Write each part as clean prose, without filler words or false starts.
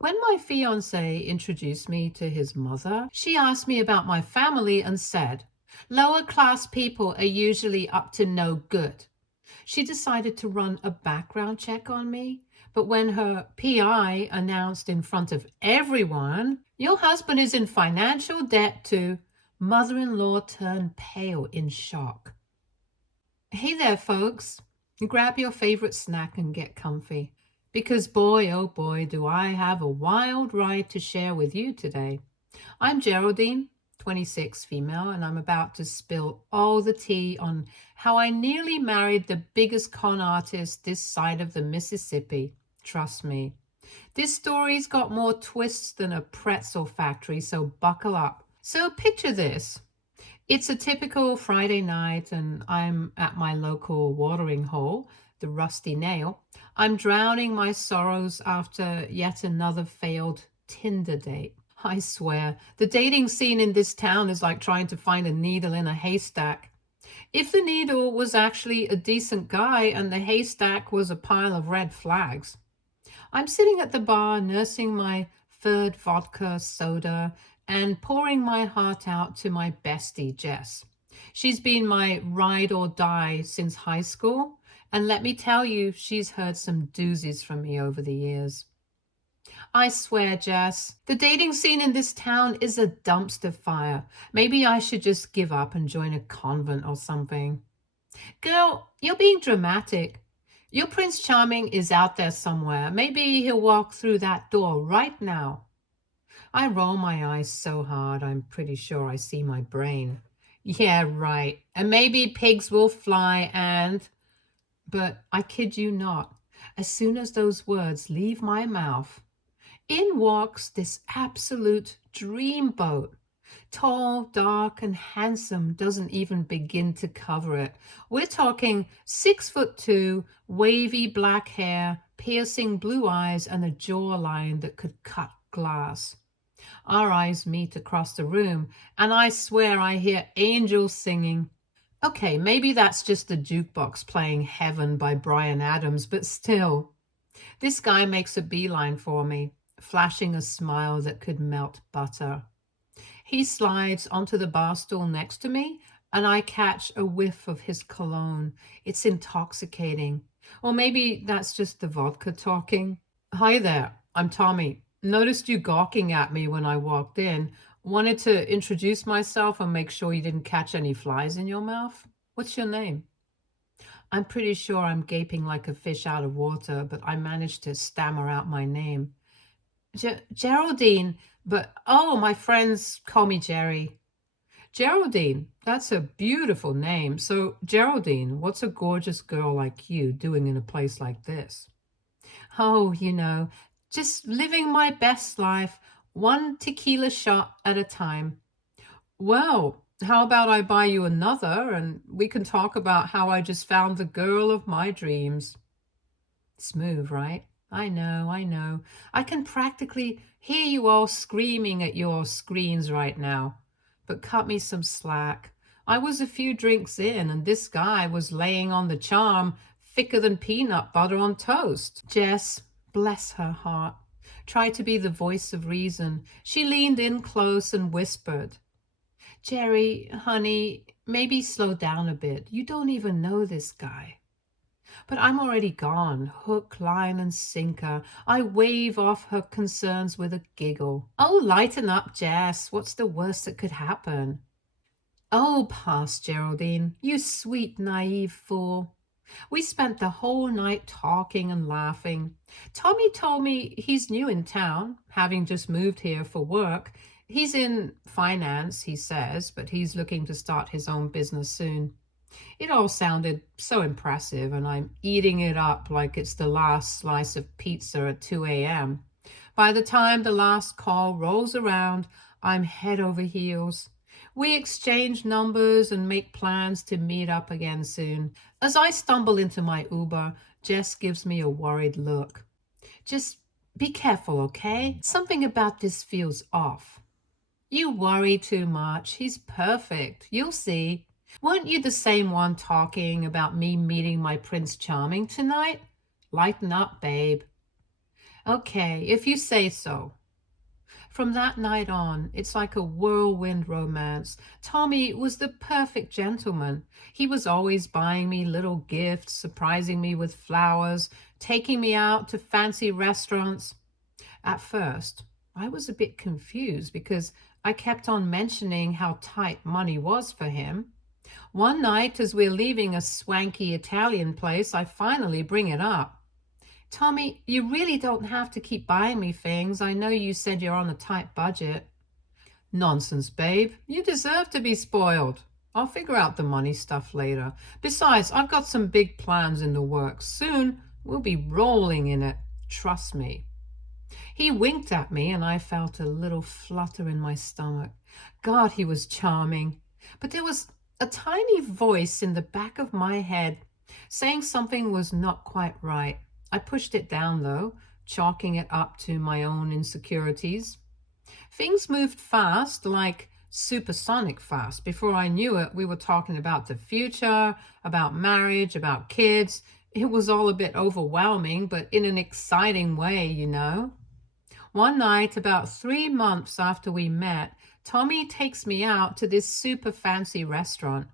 When my fiancé introduced me to his mother, she asked me about my family and said, lower class people are usually up to no good. She decided to run a background check on me, but when her PI announced in front of everyone, your husband is in financial debt to, mother-in-law turned pale in shock. Hey there, folks. Grab your favorite snack and get comfy. Because boy, oh boy, do I have a wild ride to share with you today. I'm Geraldine, 26 female, and I'm about to spill all the tea on how I nearly married the biggest con artist this side of the Mississippi. Trust me. This story's got more twists than a pretzel factory, so buckle up. So picture this. It's a typical Friday night, and I'm at my local watering hole, the Rusty Nail. I'm drowning my sorrows after yet another failed Tinder date. I swear, the dating scene in this town is like trying to find a needle in a haystack. If the needle was actually a decent guy and the haystack was a pile of red flags. I'm sitting at the bar nursing my third vodka soda and pouring my heart out to my bestie, Jess. She's been my ride or die since high school, and let me tell you, she's heard some doozies from me over the years. I swear, Jess, the dating scene in this town is a dumpster fire. Maybe I should just give up and join a convent or something. Girl, you're being dramatic. Your Prince Charming is out there somewhere. Maybe he'll walk through that door right now. I roll my eyes so hard, I'm pretty sure I see my brain. Yeah, right. And maybe pigs will fly and... But I kid you not. As soon as those words leave my mouth, in walks this absolute dreamboat. Tall, dark, and handsome doesn't even begin to cover it. We're talking 6'2", wavy black hair, piercing blue eyes, and a jawline that could cut glass. Our eyes meet across the room, and I swear I hear angels singing. Okay, maybe that's just the jukebox playing Heaven by Bryan Adams, but still. This guy makes a beeline for me, flashing a smile that could melt butter. He slides onto the bar stool next to me, and I catch a whiff of his cologne. It's intoxicating. Or maybe that's just the vodka talking. Hi there, I'm Tommy. Noticed you gawking at me when I walked in. Wanted to introduce myself and make sure you didn't catch any flies in your mouth. What's your name? I'm pretty sure I'm gaping like a fish out of water, but I managed to stammer out my name. Geraldine, but oh, my friends call me Jerry. Geraldine, that's a beautiful name. So, Geraldine, what's a gorgeous girl like you doing in a place like this? Oh, just living my best life, one tequila shot at a time. Well, how about I buy you another and we can talk about how I just found the girl of my dreams. Smooth, right? I know, I know. I can practically hear you all screaming at your screens right now. But cut me some slack. I was a few drinks in and this guy was laying on the charm thicker than peanut butter on toast. Jess, bless her heart, tried to be the voice of reason. She leaned in close and whispered, Jerry, honey, maybe slow down a bit. You don't even know this guy. But I'm already gone, hook, line, and sinker. I wave off her concerns with a giggle. Oh, lighten up, Jess. What's the worst that could happen? Oh, pass, Geraldine, you sweet, naive fool. We spent the whole night talking and laughing. Tommy told me he's new in town, having just moved here for work. He's in finance, he says, but he's looking to start his own business soon. It all sounded so impressive, and I'm eating it up like it's the last slice of pizza at 2 a.m. By the time the last call rolls around, I'm head over heels. We exchange numbers and make plans to meet up again soon. As I stumble into my Uber, Jess gives me a worried look. Just be careful, okay? Something about this feels off. You worry too much. He's perfect. You'll see. Weren't you the same one talking about me meeting my Prince Charming tonight? Lighten up, babe. Okay, if you say so. From that night on, it's like a whirlwind romance. Tommy was the perfect gentleman. He was always buying me little gifts, surprising me with flowers, taking me out to fancy restaurants. At first, I was a bit confused because I kept on mentioning how tight money was for him. One night, as we're leaving a swanky Italian place, I finally bring it up. Tommy, you really don't have to keep buying me things. I know you said you're on a tight budget. Nonsense, babe. You deserve to be spoiled. I'll figure out the money stuff later. Besides, I've got some big plans in the works. Soon, we'll be rolling in it. Trust me. He winked at me, and I felt a little flutter in my stomach. God, he was charming. But there was a tiny voice in the back of my head saying something was not quite right. I pushed it down, though, chalking it up to my own insecurities. Things moved fast, like supersonic fast. Before I knew it, we were talking about the future, about marriage, about kids. It was all a bit overwhelming, but in an exciting way, you know. One night, about 3 months after we met, Tommy takes me out to this super fancy restaurant.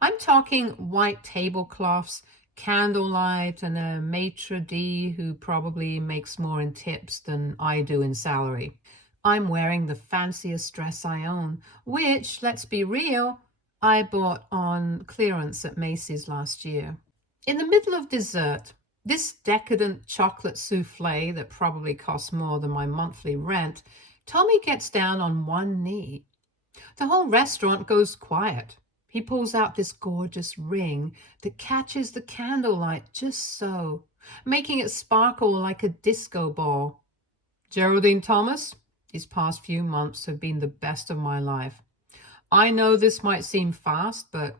I'm talking white tablecloths, candlelight, and a maitre d' who probably makes more in tips than I do in salary. I'm wearing the fanciest dress I own, which, let's be real, I bought on clearance at Macy's last year. In the middle of dessert, this decadent chocolate souffle that probably costs more than my monthly rent, Tommy gets down on one knee. The whole restaurant goes quiet. He pulls out this gorgeous ring that catches the candlelight just so, making it sparkle like a disco ball. Geraldine Thomas, these past few months have been the best of my life. I know this might seem fast, but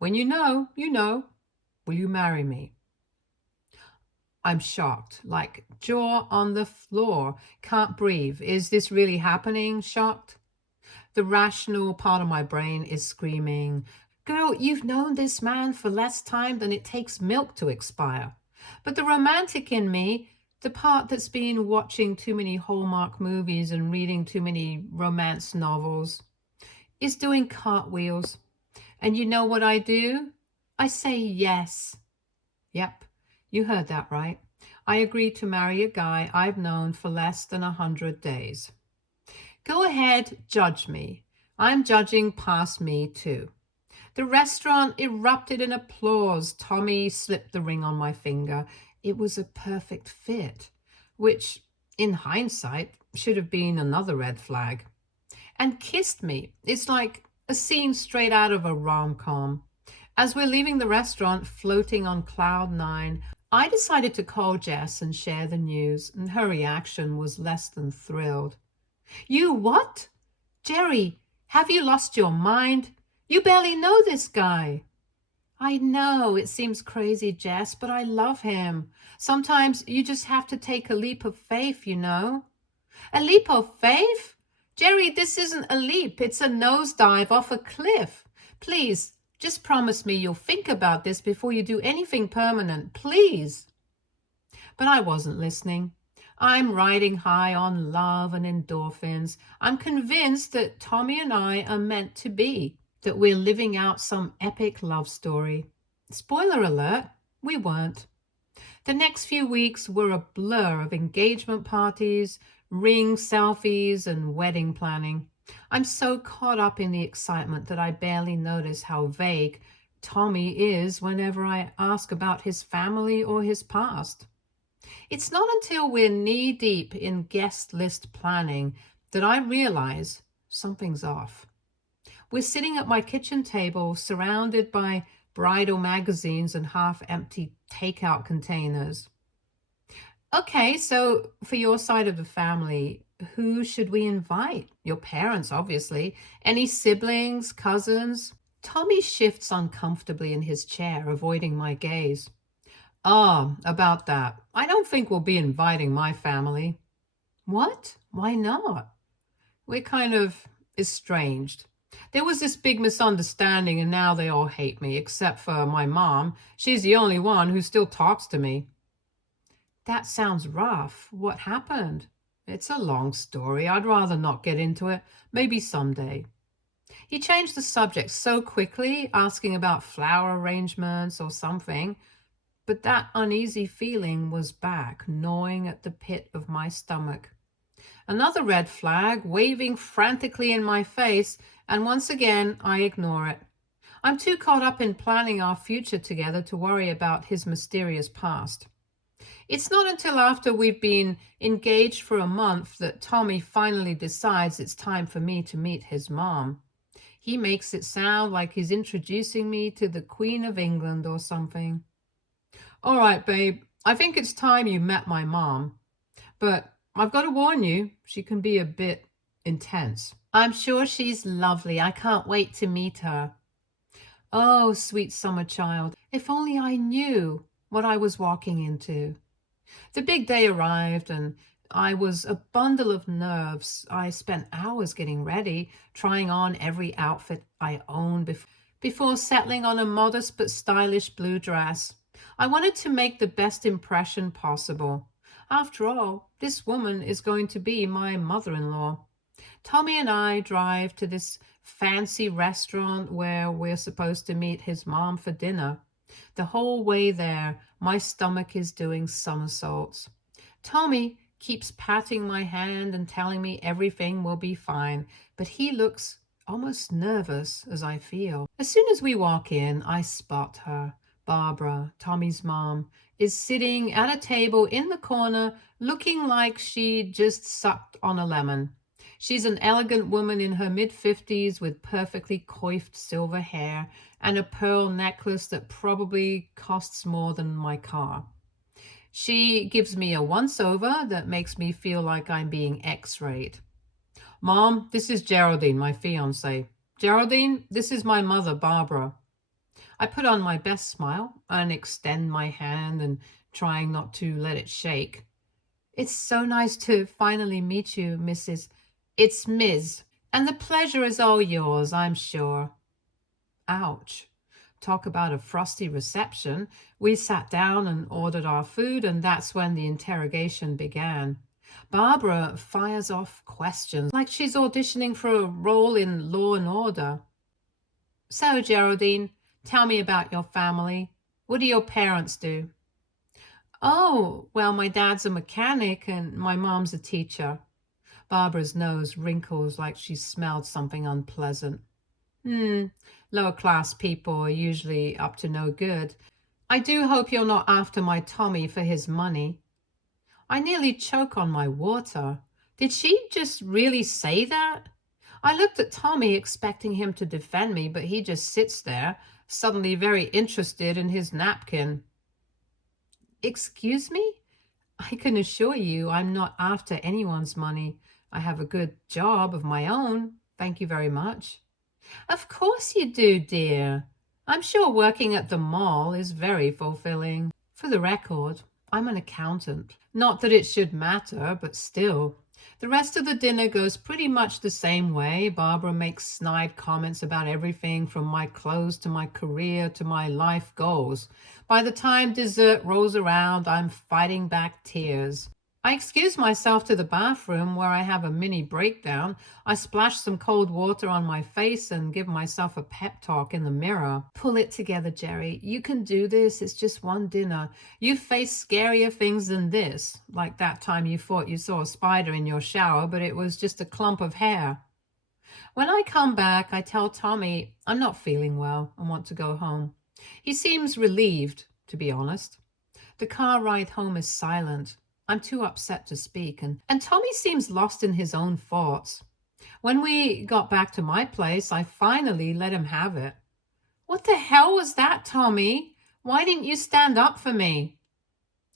when you know, you know. Will you marry me? I'm shocked, like jaw on the floor, can't breathe. Is this really happening? Shocked. The rational part of my brain is screaming, girl, you've known this man for less time than it takes milk to expire. But the romantic in me, the part that's been watching too many Hallmark movies and reading too many romance novels, is doing cartwheels. And you know what I do? I say yes. Yep, you heard that right. I agreed to marry a guy I've known for less than 100 days. Go ahead, judge me. I'm judging past me, too. The restaurant erupted in applause. Tommy slipped the ring on my finger. It was a perfect fit, which, in hindsight, should have been another red flag. And kissed me. It's like a scene straight out of a rom-com. As we're leaving the restaurant, floating on cloud nine, I decided to call Jess and share the news, and her reaction was less than thrilled. You what? Jerry, have you lost your mind? You barely know this guy. I know, it seems crazy, Jess, but I love him. Sometimes you just have to take a leap of faith, you know. A leap of faith? Jerry, this isn't a leap. It's a nosedive off a cliff. Please, just promise me you'll think about this before you do anything permanent, please. But I wasn't listening. I'm riding high on love and endorphins. I'm convinced that Tommy and I are meant to be, that we're living out some epic love story. Spoiler alert, we weren't. The next few weeks were a blur of engagement parties, ring selfies, and wedding planning. I'm so caught up in the excitement that I barely notice how vague Tommy is whenever I ask about his family or his past. It's not until we're knee-deep in guest list planning that I realize something's off. We're sitting at my kitchen table surrounded by bridal magazines and half-empty takeout containers. Okay, so for your side of the family, who should we invite? Your parents, obviously. Any siblings, cousins? Tommy shifts uncomfortably in his chair, avoiding my gaze. About that. I don't think we'll be inviting my family. What? Why not? We're kind of estranged. There was this big misunderstanding and now they all hate me, except for my mom. She's the only one who still talks to me. That sounds rough. What happened? It's a long story. I'd rather not get into it. Maybe someday. He changed the subject so quickly, asking about flower arrangements or something, but that uneasy feeling was back, gnawing at the pit of my stomach. Another red flag waving frantically in my face, and once again I ignore it. I'm too caught up in planning our future together to worry about his mysterious past. It's not until after we've been engaged for a month that Tommy finally decides it's time for me to meet his mom. He makes it sound like he's introducing me to the Queen of England or something. All right, babe, I think it's time you met my mom. But I've got to warn you, she can be a bit intense. I'm sure she's lovely. I can't wait to meet her. Oh, sweet summer child, if only I knew what I was walking into. The big day arrived, and I was a bundle of nerves. I spent hours getting ready, trying on every outfit I owned before settling on a modest but stylish blue dress. I wanted to make the best impression possible. After all, this woman is going to be my mother-in-law. Tommy and I drive to this fancy restaurant where we're supposed to meet his mom for dinner. The whole way there, my stomach is doing somersaults. Tommy keeps patting my hand and telling me everything will be fine, but he looks almost nervous as I feel. As soon as we walk in, I spot her. Barbara, Tommy's mom, is sitting at a table in the corner looking like she just sucked on a lemon. She's an elegant woman in her mid-50s with perfectly coiffed silver hair and a pearl necklace that probably costs more than my car. She gives me a once-over that makes me feel like I'm being X-rayed. Mom, this is Geraldine, my fiancé. Geraldine, this is my mother, Barbara. I put on my best smile and extend my hand and trying not to let it shake. It's so nice to finally meet you, Mrs. It's Ms. And the pleasure is all yours, I'm sure. Ouch. Talk about a frosty reception. We sat down and ordered our food, and that's when the interrogation began. Barbara fires off questions like she's auditioning for a role in Law and Order. So, Geraldine, tell me about your family. What do your parents do? Oh, well, my dad's a mechanic and my mom's a teacher. Barbara's nose wrinkles like she smelled something unpleasant. Lower class people are usually up to no good. I do hope you're not after my Tommy for his money. I nearly choke on my water. Did she just really say that? I looked at Tommy expecting him to defend me, but he just sits there, suddenly very interested in his napkin. Excuse me? I can assure you I'm not after anyone's money. I have a good job of my own. Thank you very much. Of course you do, dear. I'm sure working at the mall is very fulfilling. For the record, I'm an accountant. Not that it should matter, but still. The rest of the dinner goes pretty much the same way. Barbara makes snide comments about everything from my clothes to my career to my life goals. By the time dessert rolls around, I'm fighting back tears. I excuse myself to the bathroom where I have a mini breakdown. I splash some cold water on my face and give myself a pep talk in the mirror. Pull it together, Jerry. You can do this. It's just one dinner. You've faced scarier things than this, like that time you thought you saw a spider in your shower, but it was just a clump of hair. When I come back, I tell Tommy I'm not feeling well and want to go home. He seems relieved, to be honest. The car ride home is silent. I'm too upset to speak, and Tommy seems lost in his own thoughts. When we got back to my place, I finally let him have it. What the hell was that, Tommy? Why didn't you stand up for me?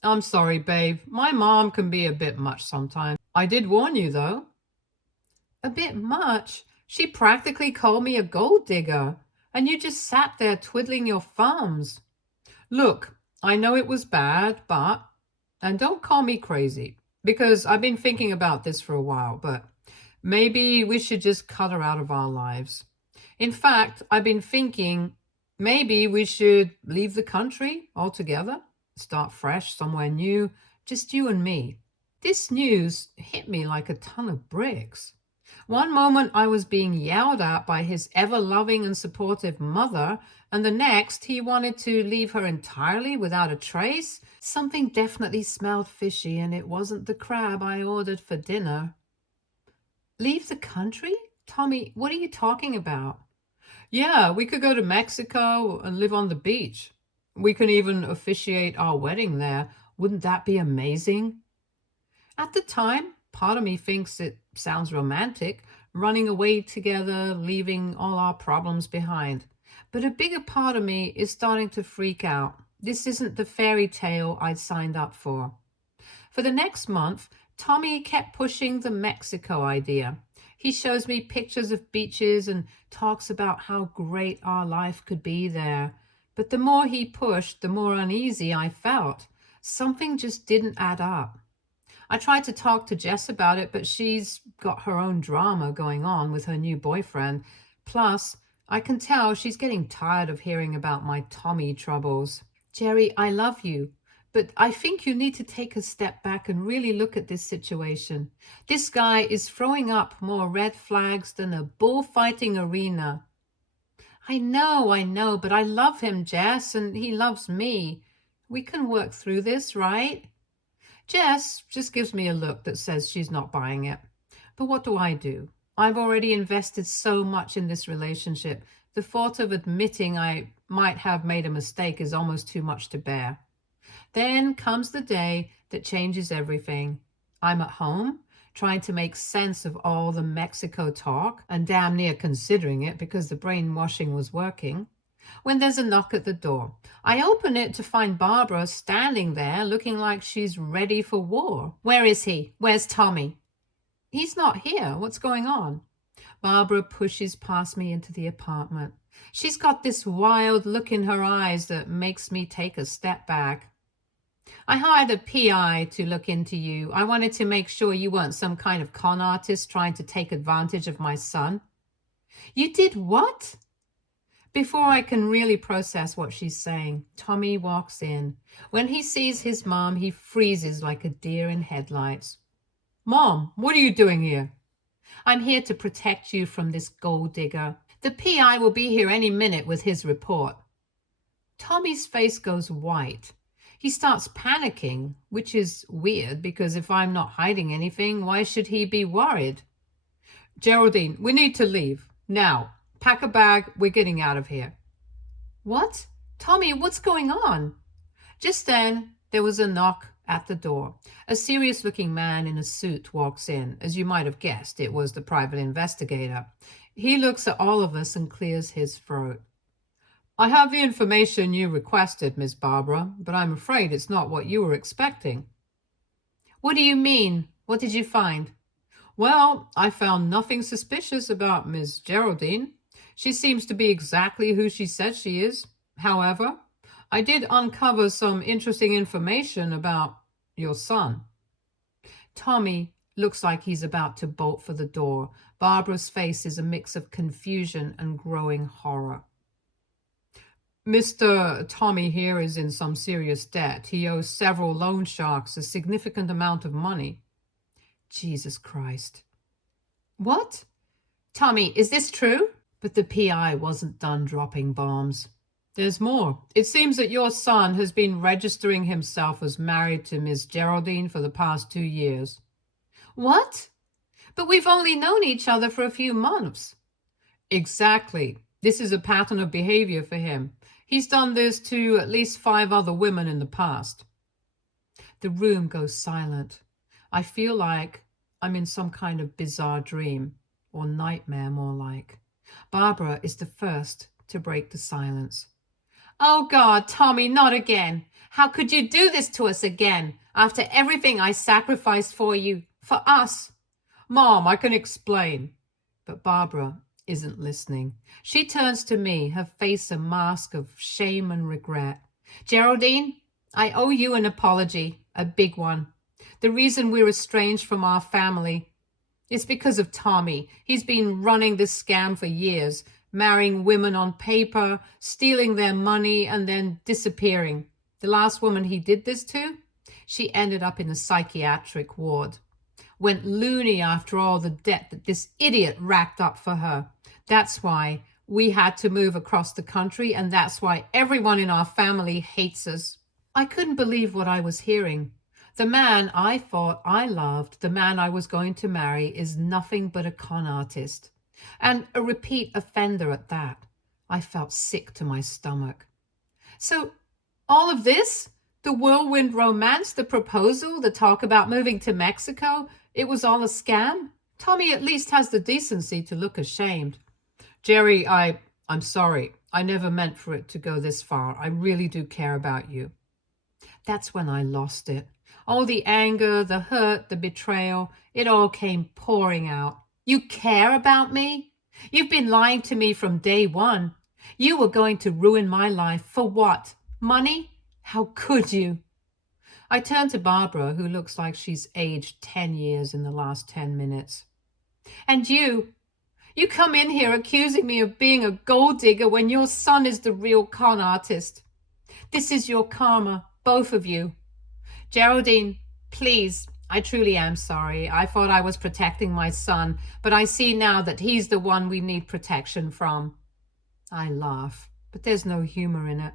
I'm sorry, babe. My mom can be a bit much sometimes. I did warn you, though. A bit much? She practically called me a gold digger, and you just sat there twiddling your thumbs. Look, I know it was bad, but... And don't call me crazy, because I've been thinking about this for a while, but maybe we should just cut her out of our lives. In fact, I've been thinking maybe we should leave the country altogether, start fresh somewhere new, just you and me. This news hit me like a ton of bricks. One moment I was being yelled at by his ever-loving and supportive mother, and the next he wanted to leave her entirely without a trace. Something definitely smelled fishy, and it wasn't the crab I ordered for dinner. Leave the country? Tommy, what are you talking about? Yeah, we could go to Mexico and live on the beach. We can even officiate our wedding there. Wouldn't that be amazing? At the time, part of me thinks it sounds romantic, running away together, leaving all our problems behind. But a bigger part of me is starting to freak out. This isn't the fairy tale I'd signed up for. For the next month, Tommy kept pushing the Mexico idea. He shows me pictures of beaches and talks about how great our life could be there. But the more he pushed, the more uneasy I felt. Something just didn't add up. I tried to talk to Jess about it, but she's got her own drama going on with her new boyfriend. Plus, I can tell she's getting tired of hearing about my Tommy troubles. Jerry, I love you, but I think you need to take a step back and really look at this situation. This guy is throwing up more red flags than a bullfighting arena. I know, but I love him, Jess, and he loves me. We can work through this, right? Jess just gives me a look that says she's not buying it. But what do? I've already invested so much in this relationship. The thought of admitting I might have made a mistake is almost too much to bear. Then comes the day that changes everything. I'm at home, trying to make sense of all the Mexico talk, and damn near considering it because the brainwashing was working, when there's a knock at the door. I open it to find Barbara standing there looking like she's ready for war. Where is he? Where's Tommy? He's not here. What's going on? Barbara pushes past me into the apartment. She's got this wild look in her eyes that makes me take a step back. I hired a PI to look into you. I wanted to make sure you weren't some kind of con artist trying to take advantage of my son. You did what? Before I can really process what she's saying, Tommy walks in. When he sees his mom, he freezes like a deer in headlights. Mom, what are you doing here? I'm here to protect you from this gold digger. The PI will be here any minute with his report. Tommy's face goes white. He starts panicking, which is weird because if I'm not hiding anything, why should he be worried? Geraldine, we need to leave. Now. Pack a bag, we're getting out of here. What? Tommy, what's going on? Just then, there was a knock at the door. A serious-looking man in a suit walks in. As you might have guessed, it was the private investigator. He looks at all of us and clears his throat. I have the information you requested, Miss Barbara, but I'm afraid it's not what you were expecting. What do you mean? What did you find? Well, I found nothing suspicious about Miss Geraldine. She seems to be exactly who she says she is. However, I did uncover some interesting information about your son. Tommy looks like he's about to bolt for the door. Barbara's face is a mix of confusion and growing horror. Mr. Tommy here is in some serious debt. He owes several loan sharks a significant amount of money. Jesus Christ. What? Tommy, is this true? But the PI wasn't done dropping bombs. There's more. It seems that your son has been registering himself as married to Miss Geraldine for the past 2 years. What? But we've only known each other for a few months. Exactly. This is a pattern of behavior for him. He's done this to at least 5 other women in the past. The room goes silent. I feel like I'm in some kind of bizarre dream, or nightmare more like. Barbara is the first to break the silence. Oh God, Tommy, not again. How could you do this to us again, after everything I sacrificed for you, for us? Mom, I can explain. But Barbara isn't listening. She turns to me, her face a mask of shame and regret. Geraldine, I owe you an apology, a big one. The reason we're estranged from our family is because of Tommy. He's been running this scam for years, marrying women on paper, stealing their money, and then disappearing. The last woman he did this to, She ended up in a psychiatric ward. Went loony after all the debt that this idiot racked up for her. That's why we had to move across the country, and that's why everyone in our family hates us. I couldn't believe what I was hearing. The man I thought I loved, the man I was going to marry, is nothing but a con artist. And a repeat offender at that. I felt sick to my stomach. So, all of this? The whirlwind romance, the proposal, the talk about moving to Mexico, it was all a scam? Tommy at least has the decency to look ashamed. Jerry, I'm sorry. I never meant for it to go this far. I really do care about you. That's when I lost it. All the anger, the hurt, the betrayal, it all came pouring out. You care about me? You've been lying to me from day one. You were going to ruin my life. For what? Money? How could you? I turned to Barbara, who looks like she's aged 10 years in the last 10 minutes. And you come in here accusing me of being a gold digger when your son is the real con artist. This is your karma, both of you. Geraldine, please, I truly am sorry. I thought I was protecting my son, but I see now that he's the one we need protection from. I laugh, but there's no humor in it.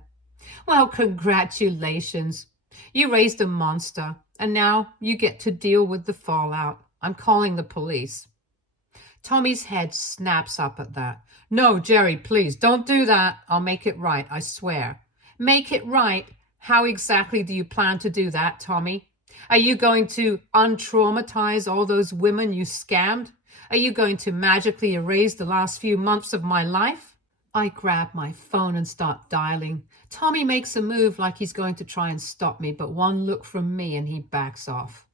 Well, congratulations. You raised a monster, and now you get to deal with the fallout. I'm calling the police. Tommy's head snaps up at that. No, Jerry, please, don't do that. I'll make it right, I swear. Make it right? How exactly do you plan to do that, Tommy? Are you going to untraumatize all those women you scammed? Are you going to magically erase the last few months of my life? I grab my phone and start dialing. Tommy makes a move like he's going to try and stop me, but one look from me and he backs off.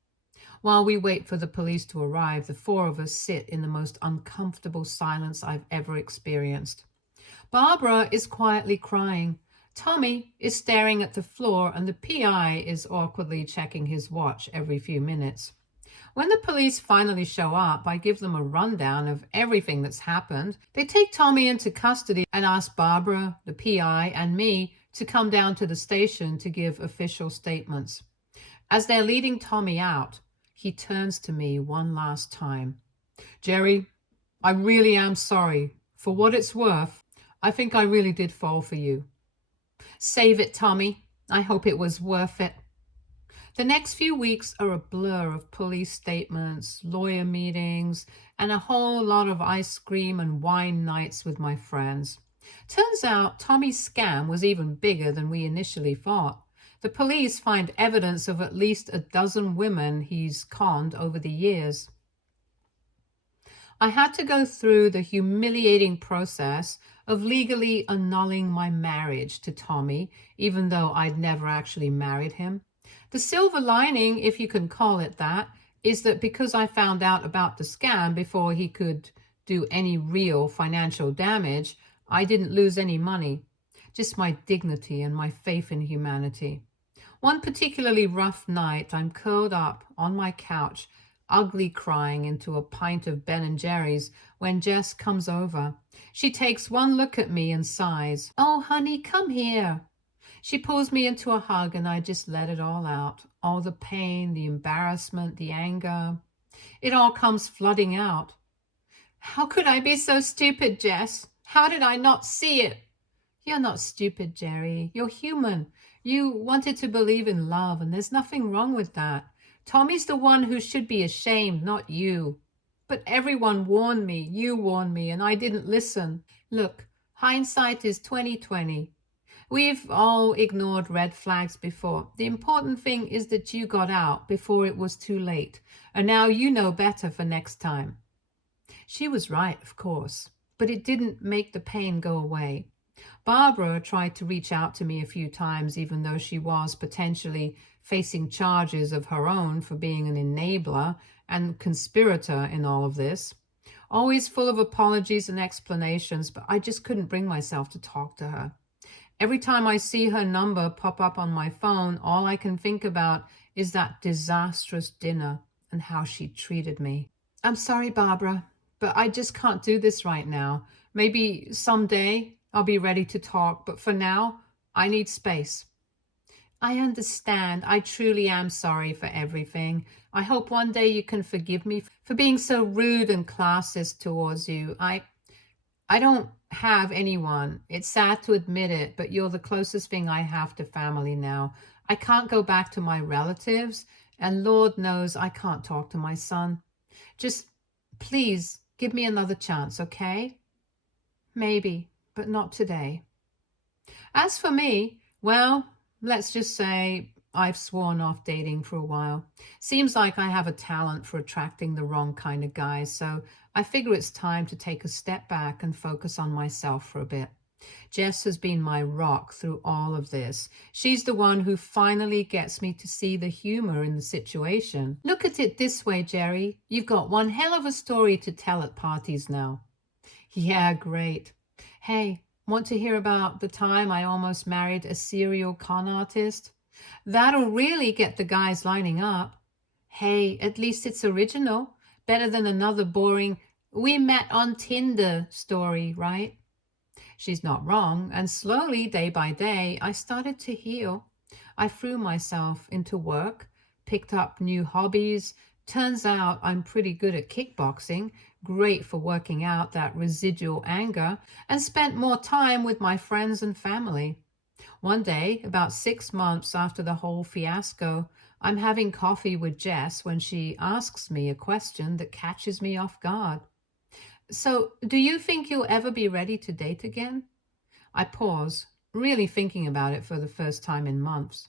While we wait for the police to arrive, the four of us sit in the most uncomfortable silence I've ever experienced. Barbara is quietly crying. Tommy is staring at the floor, and the PI is awkwardly checking his watch every few minutes. When the police finally show up, I give them a rundown of everything that's happened. They take Tommy into custody and ask Barbara, the PI, and me to come down to the station to give official statements. As they're leading Tommy out, he turns to me one last time. Jerry, I really am sorry. For what it's worth, I think I really did fall for you. Save it, Tommy. I hope it was worth it. The next few weeks are a blur of police statements, lawyer meetings, and a whole lot of ice cream and wine nights with my friends. Turns out Tommy's scam was even bigger than we initially thought. The police find evidence of at least a dozen women he's conned over the years. I had to go through the humiliating process of legally annulling my marriage to Tommy, even though I'd never actually married him. The silver lining, if you can call it that, is that because I found out about the scam before he could do any real financial damage, I didn't lose any money, just my dignity and my faith in humanity. One particularly rough night, I'm curled up on my couch, ugly crying into a pint of Ben & Jerry's when Jess comes over. She takes one look at me and sighs. Oh, honey, come here. She pulls me into a hug and I just let it all out. All the pain, the embarrassment, the anger. It all comes flooding out. How could I be so stupid, Jess? How did I not see it? You're not stupid, Jerry. You're human. You wanted to believe in love, and there's nothing wrong with that. Tommy's the one who should be ashamed, not you. But everyone warned me, you warned me, and I didn't listen. Look, hindsight is 20/20. We've all ignored red flags before. The important thing is that you got out before it was too late, and now you know better for next time. She was right, of course, but it didn't make the pain go away. Barbara tried to reach out to me a few times, even though she was potentially facing charges of her own for being an enabler and conspirator in all of this. Always full of apologies and explanations, but I just couldn't bring myself to talk to her. Every time I see her number pop up on my phone, all I can think about is that disastrous dinner and how she treated me. I'm sorry, Barbara, but I just can't do this right now. Maybe someday I'll be ready to talk, but for now, I need space. I understand. I truly am sorry for everything. I hope one day you can forgive me for being so rude and classist towards you. I don't have anyone. It's sad to admit it, but you're the closest thing I have to family now. I can't go back to my relatives, and Lord knows I can't talk to my son. Just please give me another chance, okay? Maybe, but not today. As for me, well, let's just say I've sworn off dating for a while. Seems like I have a talent for attracting the wrong kind of guys, so I figure it's time to take a step back and focus on myself for a bit. Jess has been my rock through all of this. She's the one who finally gets me to see the humor in the situation. Look at it this way, Jerry. You've got one hell of a story to tell at parties now. Yeah, great. Hey, want to hear about the time I almost married a serial con artist? That'll really get the guys lining up. Hey, at least it's original. Better than another boring, we met on Tinder story, right? She's not wrong, and slowly, day by day, I started to heal. I threw myself into work, picked up new hobbies. Turns out I'm pretty good at kickboxing, great for working out that residual anger, and spent more time with my friends and family. One day, about 6 months after the whole fiasco, I'm having coffee with Jess when she asks me a question that catches me off guard. So, do you think you'll ever be ready to date again? I pause, really thinking about it for the first time in months.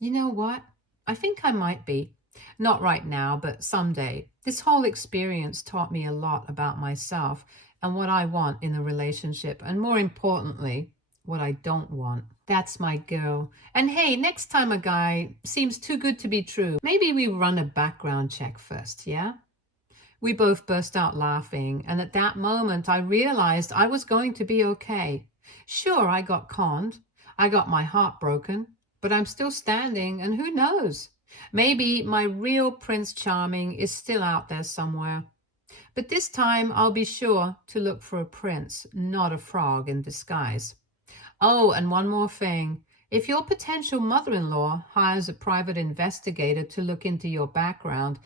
You know what? I think I might be. Not right now, but someday. This whole experience taught me a lot about myself and what I want in a relationship, and more importantly, what I don't want. That's my girl. And hey, next time a guy seems too good to be true, maybe we run a background check first, yeah? We both burst out laughing, and at that moment I realized I was going to be okay. Sure, I got conned, I got my heart broken, but I'm still standing, and who knows? Maybe my real Prince Charming is still out there somewhere. But this time I'll be sure to look for a prince, not a frog in disguise. Oh, and one more thing. If your potential mother in law hires a private investigator to look into your background,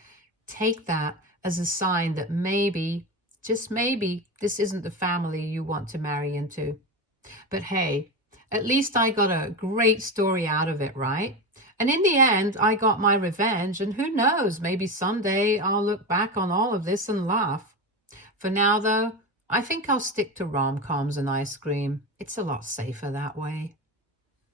take that as a sign that maybe, just maybe, this isn't the family you want to marry into. But hey, at least I got a great story out of it, right? And in the end, I got my revenge, and who knows, maybe someday I'll look back on all of this and laugh. For now, though, I think I'll stick to rom-coms and ice cream. It's a lot safer that way.